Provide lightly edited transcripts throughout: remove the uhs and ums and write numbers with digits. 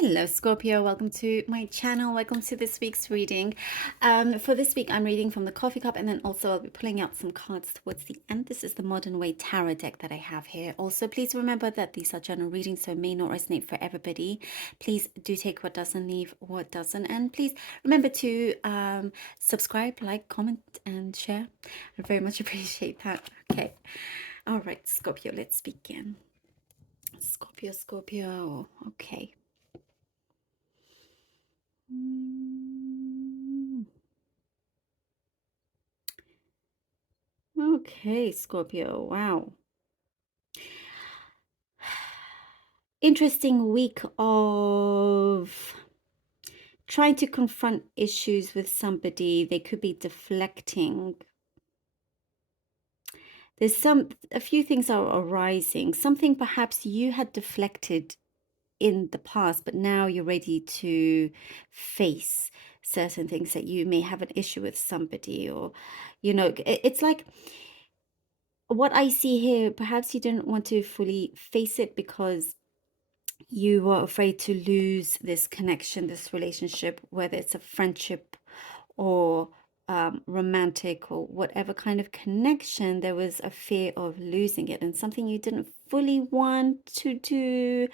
Hello, Scorpio. Welcome to my channel. Welcome to this week's reading. For this week, I'm reading from the coffee cup, and then also I'll be pulling out some cards towards the end. This is the Modern Way Tarot deck that I have here. Also, please remember that these are general readings, so it may not resonate for everybody. Please do take what does and leave what doesn't. And please remember to subscribe, like, comment, and share. I very much appreciate that. Okay. All right, Scorpio, let's begin. Scorpio, Scorpio. Okay. Okay, Scorpio. Wow. Interesting week of trying to confront issues with somebody. They could be deflecting. A few things are arising. Something perhaps you had deflected in the past, but now you're ready to face certain things that you may have an issue with somebody, or, it's like what I see here. Perhaps you didn't want to fully face it because you were afraid to lose this connection, this relationship, whether it's a friendship or romantic or whatever kind of connection. There was a fear of losing it and something you didn't fully want to do,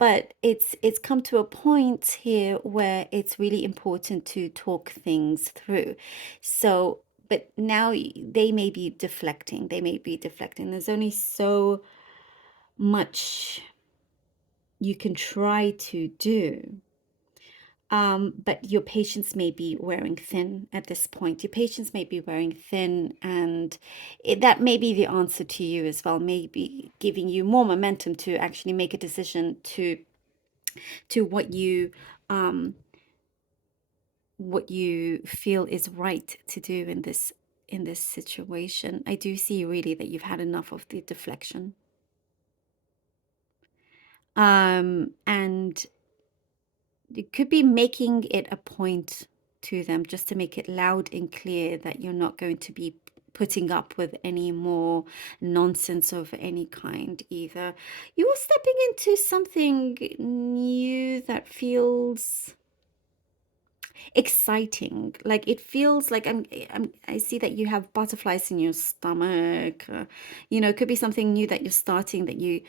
but it's come to a point here where it's really important to talk things through. So but now they may be deflecting. There's only so much you can try to do. But your patience may be wearing thin at this point. Your patience may be wearing thin, and that may be the answer to you as well. Maybe giving you more momentum to actually make a decision to what you feel is right to do in this situation. I do see really that you've had enough of the deflection. And it could be making it a point to them, just to make it loud and clear that you're not going to be putting up with any more nonsense of any kind either. You're stepping into something new that feels exciting. Like it feels like I see that you have butterflies in your stomach. It could be something new that you're starting, that you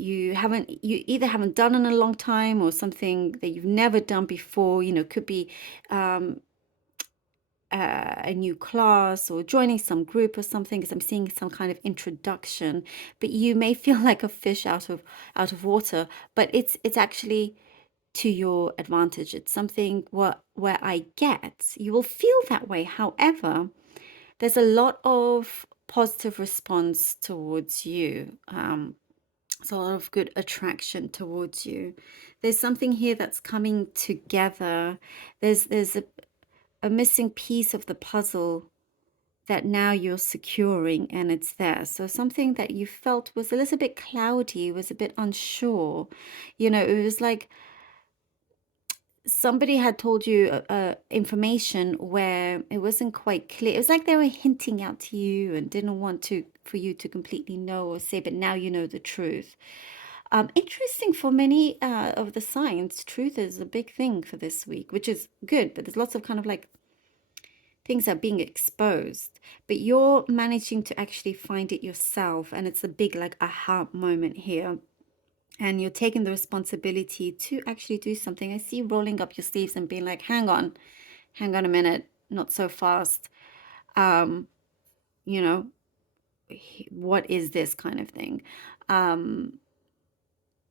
either haven't done in a long time, or something that you've never done before. Could be a new class or joining some group or something, because I'm seeing some kind of introduction. But you may feel like a fish out of water, but it's actually to your advantage. It's something where I get you will feel that way. However, there's a lot of positive response towards you. There's a lot of good attraction towards you. There's something here that's coming together. There's a missing piece of the puzzle that now you're securing, and it's there. So something that you felt was a little bit cloudy, was a bit unsure. It was like somebody had told you information where it wasn't quite clear. It was like they were hinting out to you and didn't want for you to completely know or say, but now you know the truth. Interesting, for many of the signs, truth is a big thing for this week, which is good, but there's lots of kind of like things are being exposed, but you're managing to actually find it yourself, and it's a big like aha moment here, and you're taking the responsibility to actually do something. I see rolling up your sleeves and being like, hang on a minute, not so fast. You know, what is this kind of thing?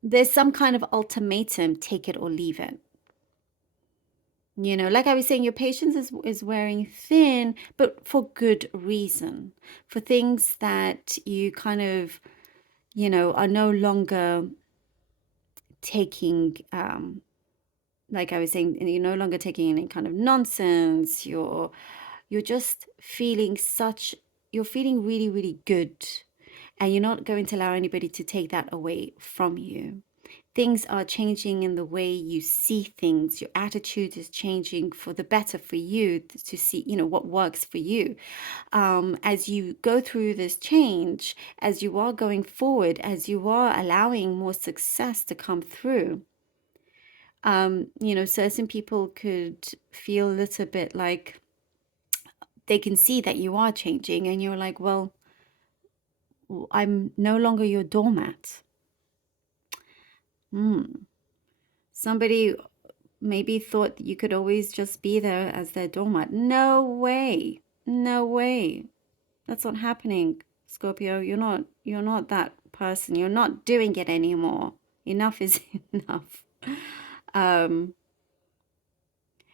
There's some kind of ultimatum, take it or leave it. Like I was saying, your patience is wearing thin, but for good reason, for things that you kind of, are no longer taking, like I was saying, you're no longer taking any kind of nonsense. You're just feeling you're feeling really, really good, and you're not going to allow anybody to take that away from you. Things are changing in the way you see things. Your attitude is changing for the better for you, to see, what works for you. As you go through this change, as you are going forward, as you are allowing more success to come through, Certain people could feel a little bit like they can see that you are changing, and you're like, well, I'm no longer your doormat. Hmm. Somebody maybe thought that you could always just be there as their doormat. No way. No way. That's not happening, Scorpio. You're not that person. You're not doing it anymore. Enough is enough. Um,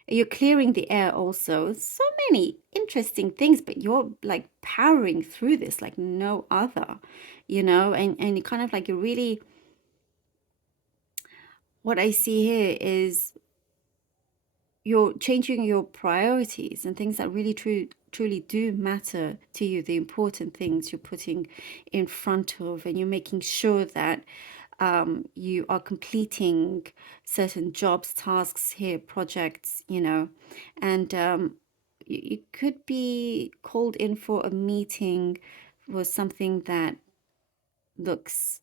you're clearing the air also. So many interesting things, but you're like powering through this like no other, and you kind of like, you really, what I see here is you're changing your priorities and things that really truly do matter to you, the important things you're putting in front of, and you're making sure that you are completing certain jobs, tasks here, projects, and you could be called in for a meeting for something that looks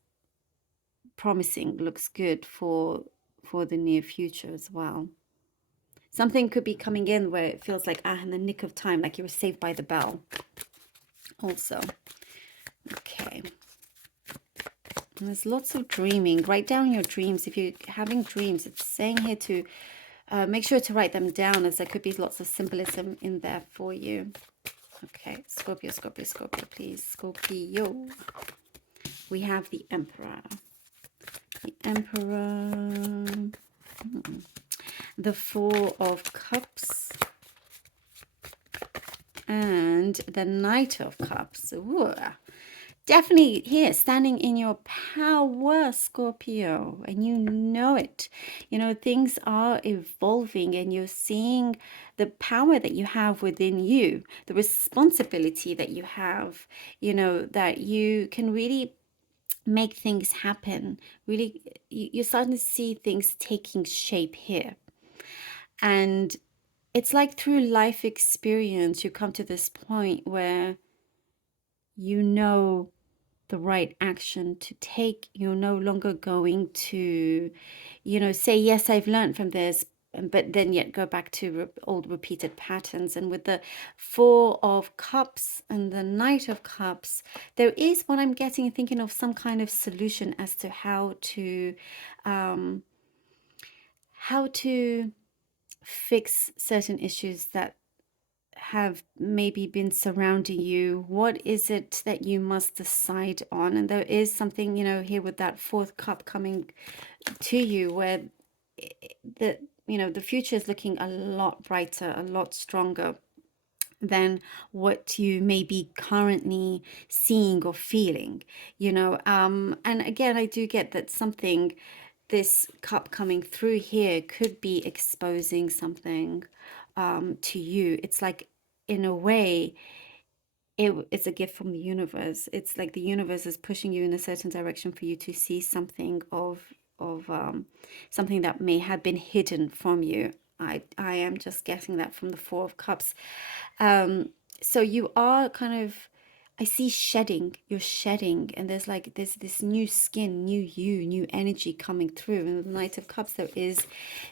promising, looks good for the near future as well. Something could be coming in where it feels like, in the nick of time, like you were saved by the bell also. Okay. And there's lots of dreaming. Write down your dreams. If you're having dreams, it's saying here to make sure to write them down, as there could be lots of symbolism in there for you. Okay, Scorpio, Scorpio, Scorpio, please. Scorpio. We have the Emperor. The Emperor. The Four of Cups. And the Knight of Cups. Ooh. Definitely here, standing in your power, Scorpio, and you know it. Things are evolving, and you're seeing the power that you have within you, the responsibility that you have, that you can really make things happen. Really, you're starting to see things taking shape here. And it's like through life experience, you come to this point where you know the right action to take. You're no longer going to, say, yes, I've learned from this, but then yet go back to old repeated patterns. And with the Four of Cups and the Knight of Cups, there is what I'm getting, thinking of some kind of solution as to um, how to fix certain issues that have maybe been surrounding you. What is it that you must decide on? And there is something, here with that fourth cup coming to you, where the the future is looking a lot brighter, a lot stronger than what you may be currently seeing or feeling. And again, I do get that something, this cup coming through here, could be exposing something to you. It's like, in a way, it's a gift from the universe. It's like the universe is pushing you in a certain direction for you to see something of something that may have been hidden from you. I am just getting that from the Four of Cups. So you are kind of, I see shedding. You're shedding, and there's this new skin, new you, new energy coming through. And with the Knight of Cups, there is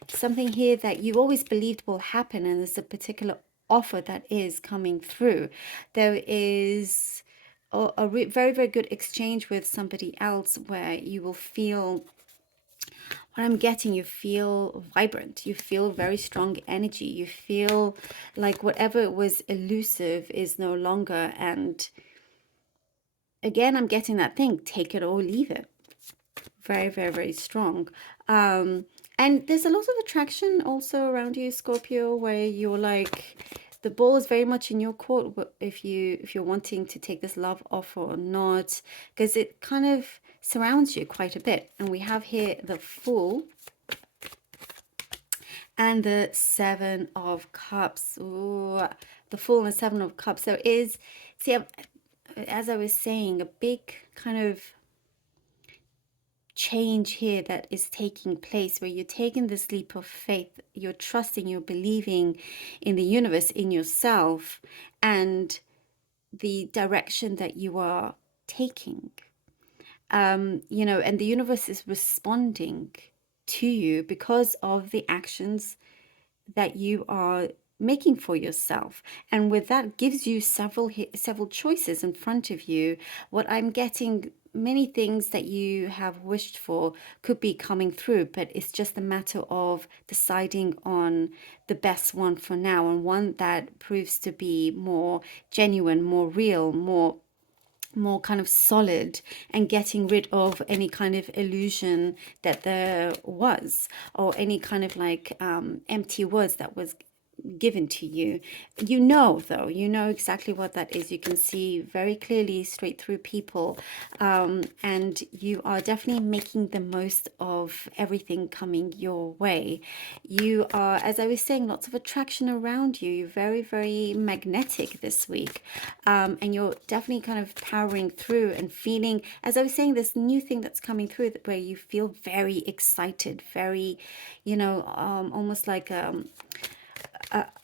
something here that you always believed will happen, and there's a particular offer that is coming through. There is very, very good exchange with somebody else, where you will feel, what I'm getting, you feel vibrant, you feel very strong energy, you feel like whatever was elusive is no longer. And again, I'm getting that thing, take it or leave it. Very, very, very strong. And there's a lot of attraction also around you, Scorpio, where you're like, the ball is very much in your court, if you're wanting to take this love offer or not, because it kind of surrounds you quite a bit. And we have here the Fool and the Seven of Cups. Ooh, the Fool and the Seven of Cups. There is, see, as I was saying, a big kind of change here that is taking place, where you're taking this leap of faith, you're trusting, you're believing in the universe, in yourself, and the direction that you are taking. And the universe is responding to you because of the actions that you are making for yourself. And with that gives you several choices in front of you. What I'm getting, many things that you have wished for could be coming through, but it's just a matter of deciding on the best one for now, and one that proves to be more genuine, more real, more kind of solid, and getting rid of any kind of illusion that there was, or any kind of like empty words that was given to you. You know, though, you know exactly what that is. You can see very clearly straight through people, and you are definitely making the most of everything coming your way. You are, as I was saying, lots of attraction around you. You're very, very magnetic this week, and you're definitely kind of powering through and feeling, as I was saying, this new thing that's coming through where you feel very excited, very, almost like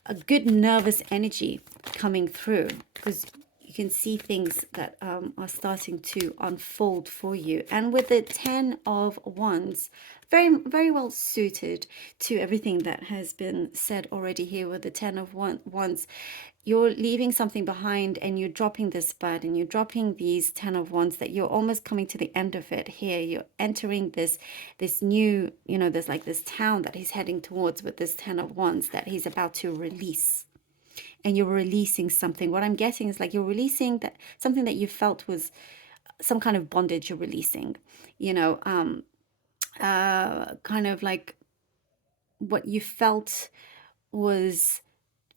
a good nervous energy coming through, because you can see things that are starting to unfold for you. And with the 10 of Wands, very, very well suited to everything that has been said already here. With the 10 of Wands, you're leaving something behind, and you're dropping this burden, you're dropping these 10 of Wands, that you're almost coming to the end of it here. You're entering this new, there's like this town that he's heading towards with this 10 of Wands that he's about to release. And you're releasing something. What I'm getting is like you're releasing that something that you felt was some kind of bondage. You're releasing, kind of like what you felt was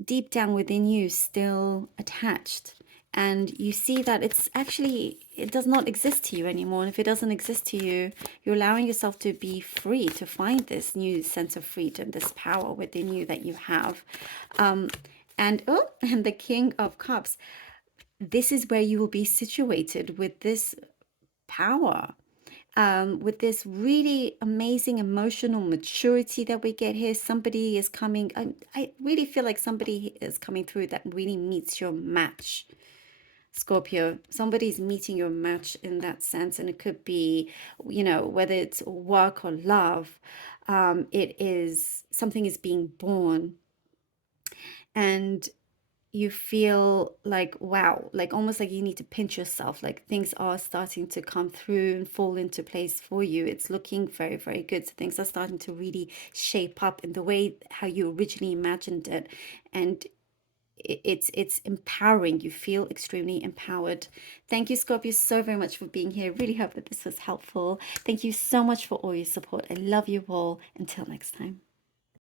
deep down within you still attached. And you see that it does not exist to you anymore. And if it doesn't exist to you, you're allowing yourself to be free, to find this new sense of freedom, this power within you that you have. And and the King of Cups, this is where you will be situated with this power, with this really amazing emotional maturity that we get here. Somebody is coming. I really feel like somebody is coming through that really meets your match, Scorpio. Somebody's meeting your match in that sense. And it could be, whether it's work or love, it is something is being born. And you feel like, wow, like almost like you need to pinch yourself, like things are starting to come through and fall into place for you. It's looking very, very good. So things are starting to really shape up in the way how you originally imagined it. And it's empowering. You feel extremely empowered. Thank you, Scorpio, so very much for being here. Really hope that this was helpful. Thank you so much for all your support. I love you all. Until next time.